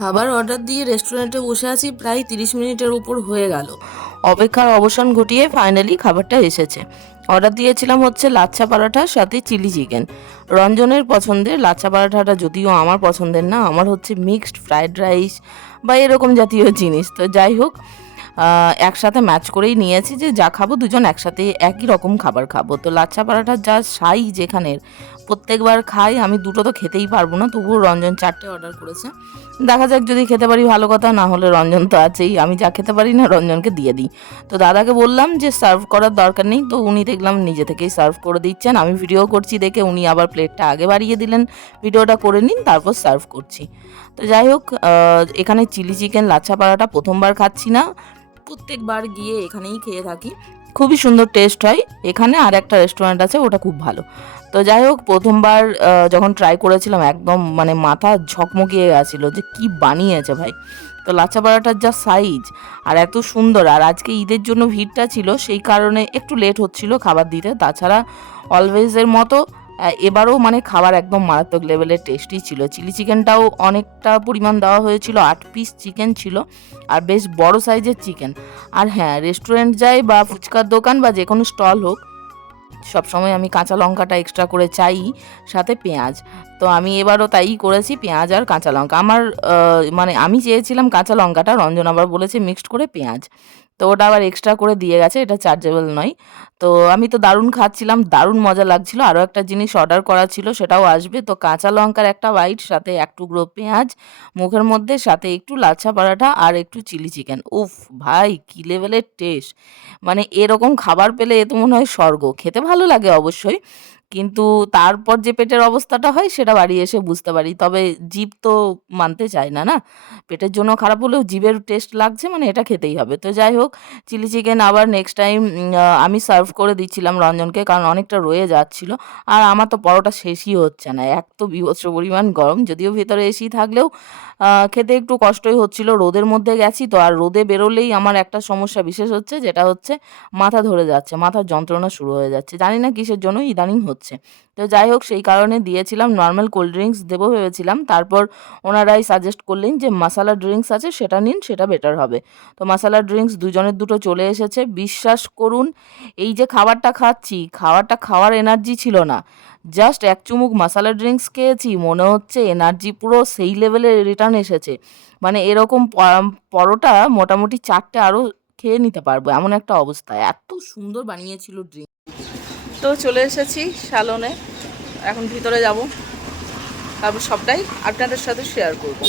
খাবার অর্ডার দিয়ে রেস্টুরেন্টে বসে আছি, প্রায় 30 মিনিটের উপর হয়ে গেল। অপেক্ষার অবসান ঘটিয়ে ফাইনালি খাবারটা এসেছে। অর্ডার দিয়েছিলাম হচ্ছে লাচ্ছা পরাঠার সাথে চিলি চিকেন। রঞ্জনের পছন্দের লাচ্ছা পরাঠাটা যদিও আমার পছন্দের না, আমার হচ্ছে মিক্সড ফ্রাইড রাইস বা এরকম জাতীয় জিনিস। তো যাই হোক, একসাথে ম্যাচ করেই নিয়েছি যে যা খাবো দুজন একসাথে একই রকম খাবার খাবো। তো লাচ্ছা পরাঠার যা সাইজ এখানের, প্রত্যেকবার খাই আমি, দুটো তো খেতেই পারবো না, তবুও রঞ্জন 4টে অর্ডার করেছে। দেখা যাক, যদি খেতে পারি ভালো কথা, না হলে রঞ্জন তো আছেই, আমি যা খেতে পারি না রঞ্জনকে দিয়ে দিই। তো দাদাকে বললাম যে সার্ভ করার দরকার নেই, তো উনি দেখলাম নিজে থেকেই সার্ভ করে দিচ্ছেন। আমি ভিডিও করছি দেখে উনি আবার প্লেটটা আগে বাড়িয়ে দিলেন, ভিডিওটা করে নিন তারপর সার্ভ করছি। তো যাই হোক, এখানে চিলি চিকেন লাচ্ছা পরাঠা প্রথমবার খাচ্ছি না, প্রত্যেকবার গিয়ে এখানেই খেয়ে থাকি, খুবই সুন্দর টেস্ট হয় এখানে। আর একটা রেস্টুরেন্ট আছে, ওটা খুব ভালো। তো যাই হোক, প্রথমবার যখন ট্রাই করেছিলাম একদম মানে মাথা ঝকমকিয়ে গেছিলো যে কি বানিয়েছে ভাই। তো লাচ্ছা পরাঠার যা সাইজ আর এত সুন্দর, আর আজকে ঈদের জন্য ভিড়টা ছিল, সেই কারণে একটু লেট হচ্ছিল খাবার দিতে। তাছাড়া অলওয়েজের মতো এবারও মানে খাবার একদম মারাত্মক লেভেলের টেস্টি ছিল। চিলি চিকেনটাও অনেকটা পরিমাণ দেওয়া হয়েছিল, 8 পিস চিকেন ছিল, আর বেশ বড় সাইজের চিকেন। আর হ্যাঁ, রেস্টুরেন্ট যাই বা ফুচকার দোকান বা যে কোনো স্টল হোক, সবসময় আমি কাঁচা লঙ্কাটা এক্সট্রা করে চাই, সাথে পেঁয়াজ। তো আমি এবারও তাই করেছি, পেঁয়াজ আর কাঁচা লঙ্কা। আমার মানে আমি চেয়েছিলাম কাঁচা লঙ্কাটা, রঞ্জন আবার বলেছে মিক্সড করে পেঁয়াজ, তো ওটা আবার এক্সট্রা করে দিয়ে গেছে, এটা চার্জেবল নয়। তো আমি তো দারুণ খাচ্ছিলাম, দারুণ মজা লাগছিল। আরও একটা জিনিস অর্ডার করা ছিল, সেটাও আসবে। তো কাঁচা লঙ্কার একটা বাইট, সাথে এক টুকরো পেঁয়াজ মুখের মধ্যে, সাথে একটু লাচ্ছা পরাঠা আর একটু চিলি চিকেন। উফ ভাই, কি লেভেলের টেস্ট! মানে এরকম খাবার পেলে এ তো মনে হয় স্বর্গ। খেতে ভালো লাগে অবশ্যই, কিন্তু তারপর যে পেটের অবস্থাটা হয় সেটা বাড়ি এসে বুঝতে পারি। তবে জিভ তো মানতে চায় না, না? পেটের জন্য খারাপ হলেও জিভের টেস্ট লাগছে মানে এটা খেতেই হবে। তো যাই হোক, চিলি চিকেন আবার নেক্সট টাইম আমি সার্ভ করে দিচ্ছিলাম রঞ্জনকে, কারণ অনেকটা রয়ে যাচ্ছিল। আর আমার তো পরোটা শেষই হচ্ছে না। এক তো বীভৎস পরিমাণ গরম, যদিও ভেতরে এসি থাকলেও খেতে একটু কষ্টই হচ্ছিল। রোদের মধ্যে গেছি তো, আর রোদে বেরোলেই আমার একটা সমস্যা বিশেষ হচ্ছে, যেটা হচ্ছে মাথা ধরে যাচ্ছে, মাথার যন্ত্রণা শুরু হয়ে যাচ্ছে। জানি না কিসের জন্য ইদানিং হচ্ছে। তো যাই হোক, সেই কারণে দিয়েছিলাম নরমাল কোল্ড ড্রিঙ্কস দেবো ভেবেছিলাম। তারপর ওনারাই সাজেস্ট করলেন যে মাসালা ড্রিঙ্কস আছে সেটা নিন, সেটা বেটার হবে। তো মাসালা ড্রিঙ্কস দুজনের দুটো চলে এসেছে। বিশ্বাস করুন, এই যে খাবারটা খাচ্ছি, খাবারটা খাওয়ার এনার্জি ছিল না। জাস্ট এক চুমুক মাসালা ড্রিঙ্কস খেয়েছি, মনে হচ্ছে এনার্জি পুরো সেই লেভেলে রিটার্ন এসেছে। মানে এরকম পরোটা মোটামুটি 4টে আরও খেয়ে নিতে পারবো, এমন একটা অবস্থা। এত সুন্দর বানিয়েছিল ড্রিঙ্ক। তো চলে এসেছি স্যালনে, এখন ভিতরে যাব, তারপর সবটাই আপনাদের সাথে শেয়ার করব।